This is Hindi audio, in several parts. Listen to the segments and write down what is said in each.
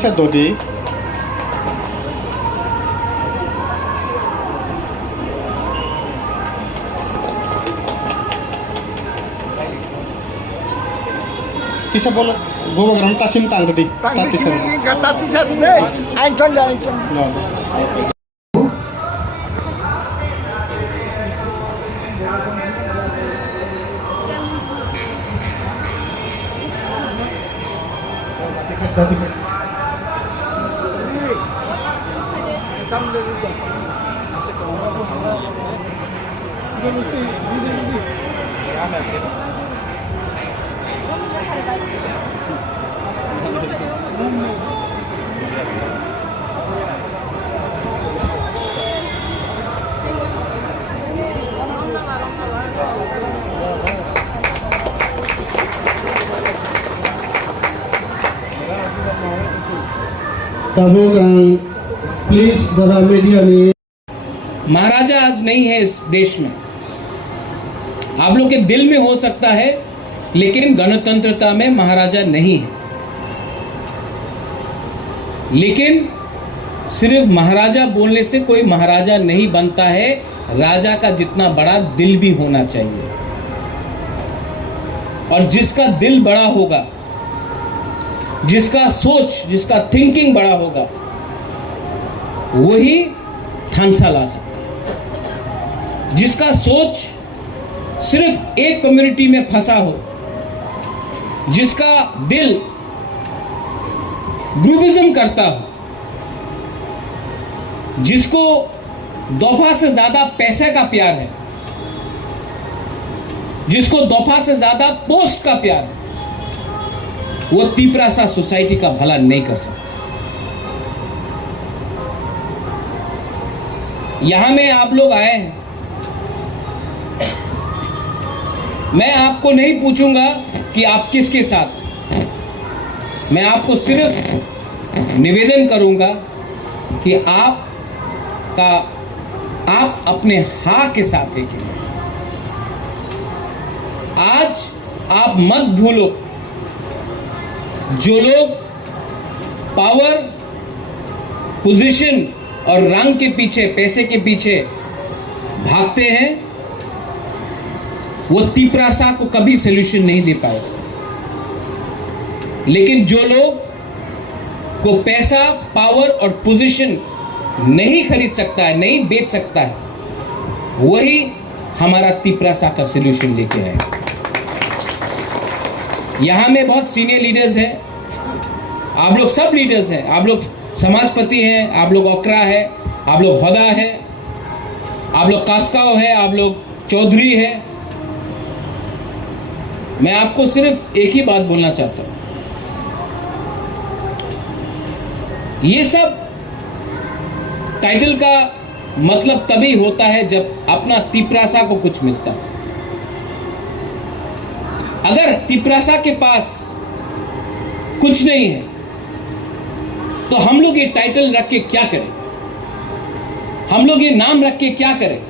Bisa Dodi. Kisa bono bobo garam tasim tang Dodi. Tatisan. Tatisan deh. Ancon dah ancon. No. Tabung ang please जरा मीडिया में महाराजा आज नहीं है इस देश में। आप लोग के दिल में हो सकता है, लेकिन गणतंत्रता में महाराजा नहीं है। लेकिन सिर्फ महाराजा बोलने से कोई महाराजा नहीं बनता है। राजा का जितना बड़ा दिल भी होना चाहिए, और जिसका दिल बड़ा होगा, जिसका सोच, जिसका थिंकिंग बड़ा होगा, वही थानसा ला सकता है। जिसका सोच सिर्फ एक कम्युनिटी में फंसा हो, जिसका दिल ग्रुपिज्म करता हो, जिसको दफा से ज्यादा पैसे का प्यार है, जिसको दफा से ज्यादा पोस्ट का प्यार है, वो तीपरासा सोसाइटी का भला नहीं कर सकता। यहां में आप लोग आए हैं, मैं आपको नहीं पूछूंगा कि आप किसके साथ। मैं आपको सिर्फ निवेदन करूंगा कि आप अपने हाँ के साथ है कि आज आप मत भूलो, जो लोग पावर, पोजीशन और रंग के पीछे, पैसे के पीछे भागते हैं, वो तीपरासा को कभी सॉल्यूशन नहीं दे पाए। लेकिन जो लोग को पैसा, पावर और पोजीशन नहीं खरीद सकता है, नहीं बेच सकता है, वही हमारा तीपरासा का सॉल्यूशन लेके आएगा। यहां में बहुत सीनियर लीडर्स हैं, आप लोग सब लीडर्स हैं, आप लोग समाजपति हैं, आप लोग ओकरा है, आप लोग हदा है, आप लोग कास्काव है, आप लोग चौधरी है। मैं आपको सिर्फ एक ही बात बोलना चाहता हूं, ये सब टाइटल का मतलब तभी होता है जब अपना तीपरासा को कुछ मिलता है। अगर तीपरासा के पास कुछ नहीं है तो हम लोग ये टाइटल रख के क्या करें, हम लोग ये नाम रख के क्या करें।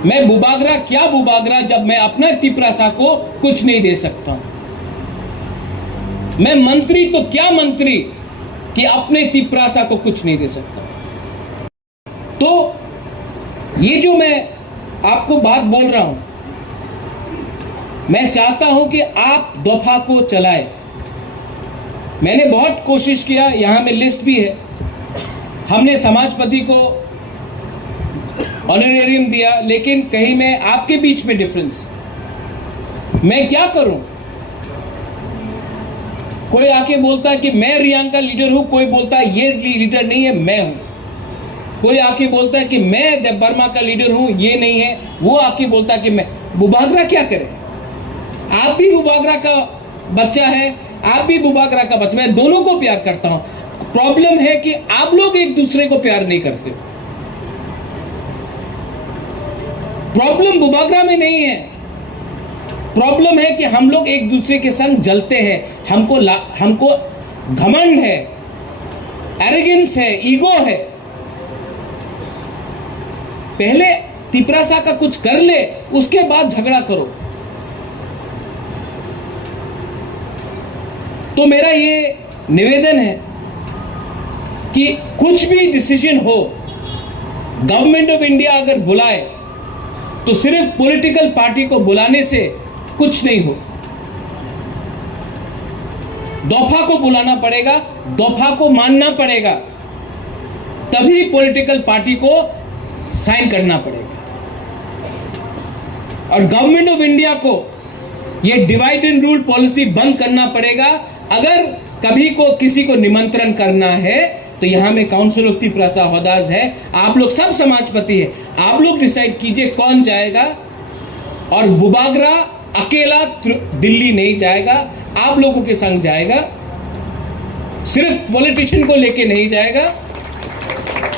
मैं बुबागरा क्या बुबागरा जब मैं अपना तीपरासा को कुछ नहीं दे सकता हूं। मैं मंत्री तो क्या मंत्री कि अपने तीपरासा को कुछ नहीं दे सकता। तो ये जो मैं आपको बात बोल रहा हूं, मैं चाहता हूं कि आप दफा को चलाएं। मैंने बहुत कोशिश किया, यहां में लिस्ट भी है, हमने समाजपति को ऑनरेरियम दिया, लेकिन कहीं में आपके बीच में डिफरेंस। मैं क्या करूं? कोई आके बोलता है कि मैं रियांग का लीडर हूं, कोई बोलता है ये लीडर नहीं है, मैं हूं। कोई आके बोलता है कि मैं देव वर्मा का लीडर हूं, ये नहीं है, वो आके बोलता है कि मैं। बुबागरा क्या करे? आप भी बुबागरा का बच्चा है, आप भी बुबागरा का बच्चा। मैं दोनों को प्यार करता हूं। प्रॉब्लम है कि आप लोग एक दूसरे को प्यार नहीं करते। प्रॉब्लम बुबागरा में नहीं है, प्रॉब्लम है कि हम लोग एक दूसरे के संग जलते हैं। हमको घमंड है, एरोगेंस है, ईगो है। पहले तीपरासा का कुछ कर ले, उसके बाद झगड़ा करो। तो मेरा ये निवेदन है कि कुछ भी डिसीजन हो, गवर्नमेंट ऑफ इंडिया अगर बुलाए तो सिर्फ पॉलिटिकल पार्टी को बुलाने से कुछ नहीं हो, दफा को बुलाना पड़ेगा, दफा को मानना पड़ेगा, तभी पॉलिटिकल पार्टी को साइन करना पड़ेगा। और गवर्नमेंट ऑफ इंडिया को यह डिवाइड एंड रूल पॉलिसी बंद करना पड़ेगा। अगर कभी को किसी को निमंत्रण करना है तो यहां में काउंसिल ऑफ तिपरासा हौदाज है, आप लोग सब समाजपति है, आप लोग डिसाइड कीजिए कौन जाएगा। और बुबागरा अकेला दिल्ली नहीं जाएगा, आप लोगों के संग जाएगा, सिर्फ पॉलिटिशियन को लेके नहीं जाएगा,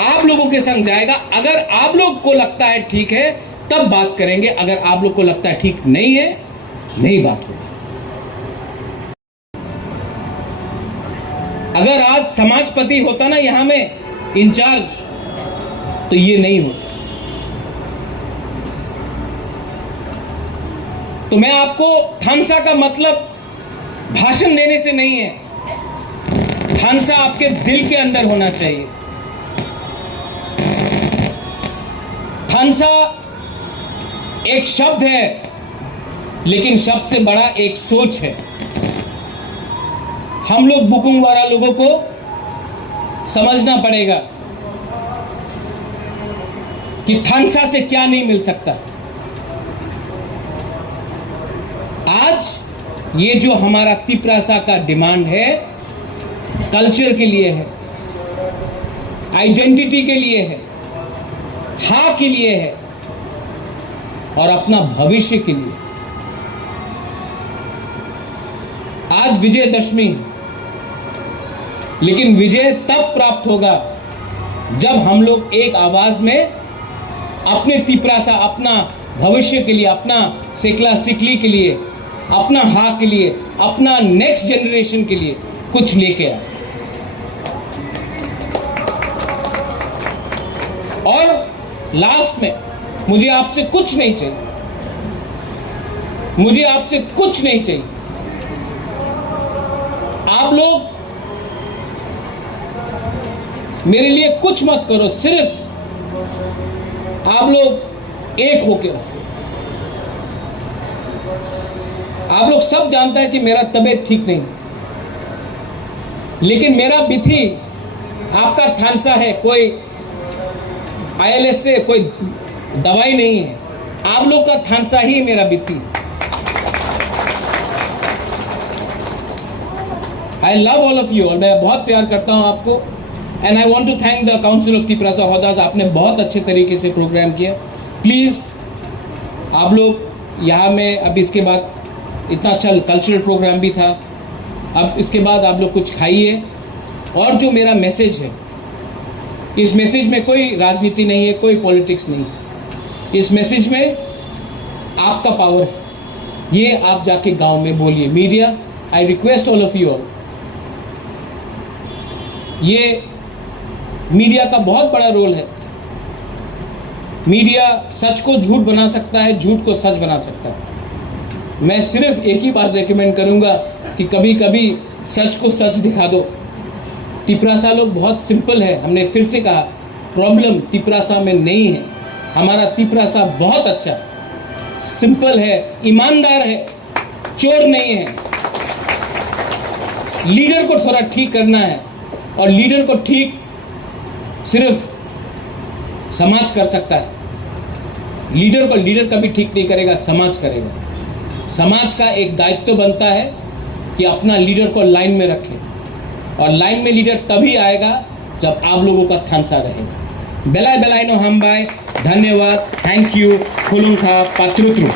आप लोगों के संग जाएगा। अगर आप लोग को लगता है ठीक है तब बात करेंगे, अगर आप लोग को लगता है ठीक नहीं है, नहीं बात होगी। अगर आज समाजपति होता ना यहां में इंचार्ज, तो ये नहीं होता। तो मैं आपको थानसा का मतलब भाषण देने से नहीं है, थानसा आपके दिल के अंदर होना चाहिए। थानसा एक शब्द है, लेकिन शब्द से बड़ा एक सोच है। हम लोग बुकुंगवारा लोगों को समझना पड़ेगा कि थानसा से क्या नहीं मिल सकता। आज ये जो हमारा तिपरासा का डिमांड है, कल्चर के लिए है, आइडेंटिटी के लिए है, हा के लिए है और अपना भविष्य के लिए। आज विजयदशमी, लेकिन विजय तब प्राप्त होगा जब हम लोग एक आवाज में अपने तिपरासा, अपना भविष्य के लिए, अपना सेकला सिकली के लिए, अपना हा के लिए, अपना नेक्स्ट जनरेशन के लिए कुछ लेके आए। और लास्ट में मुझे आपसे कुछ नहीं चाहिए, मुझे आपसे कुछ नहीं चाहिए। आप लोग मेरे लिए कुछ मत करो, सिर्फ आप लोग एक होके रहो। आप लोग सब जानता है कि मेरा तबीयत ठीक नहीं, लेकिन मेरा बिथी आपका थानसा है, कोई ILS से कोई दवाई नहीं है, आप लोग का थानसा ही मेरा बिथी। I love all of you, और मैं बहुत प्यार करता हूं आपको। And I want to thank the council of Tiprasa Hodas, आपने बहुत अच्छे तरीके से प्रोग्राम किया। प्लीज़ आप लोग यहाँ में, अब इसके बाद इतना अच्छा कल्चरल प्रोग्राम भी था, अब इसके बाद आप लोग कुछ खाइए। और जो मेरा मैसेज है, इस मैसेज में कोई राजनीति नहीं है, कोई पॉलिटिक्स नहीं है। इस मैसेज में आपका पावर है, ये आप जाके गांव में बोलिए। Media, I request all of you all, ये मीडिया का बहुत बड़ा रोल है। मीडिया सच को झूठ बना सकता है, झूठ को सच बना सकता है। मैं सिर्फ एक ही बात रेकमेंड करूंगा कि कभी कभी सच को सच दिखा दो। तिपरासा लोग बहुत सिंपल है, हमने फिर से कहा, प्रॉब्लम तिपरासा में नहीं है। हमारा तिपरासा बहुत अच्छा, सिंपल है, ईमानदार है, चोर नहीं है। लीडर को थोड़ा ठीक करना है, और लीडर को ठीक सिर्फ समाज कर सकता है। लीडर को लीडर कभी ठीक नहीं करेगा, समाज करेगा। समाज का एक दायित्व बनता है कि अपना लीडर को लाइन में रखे, और लाइन में लीडर तभी आएगा जब आप लोगों का थानसा रहेगा। बेलाय बेलाय नो हम बाय, धन्यवाद, थैंक यू, खुलुंखा पात्रुत्रु।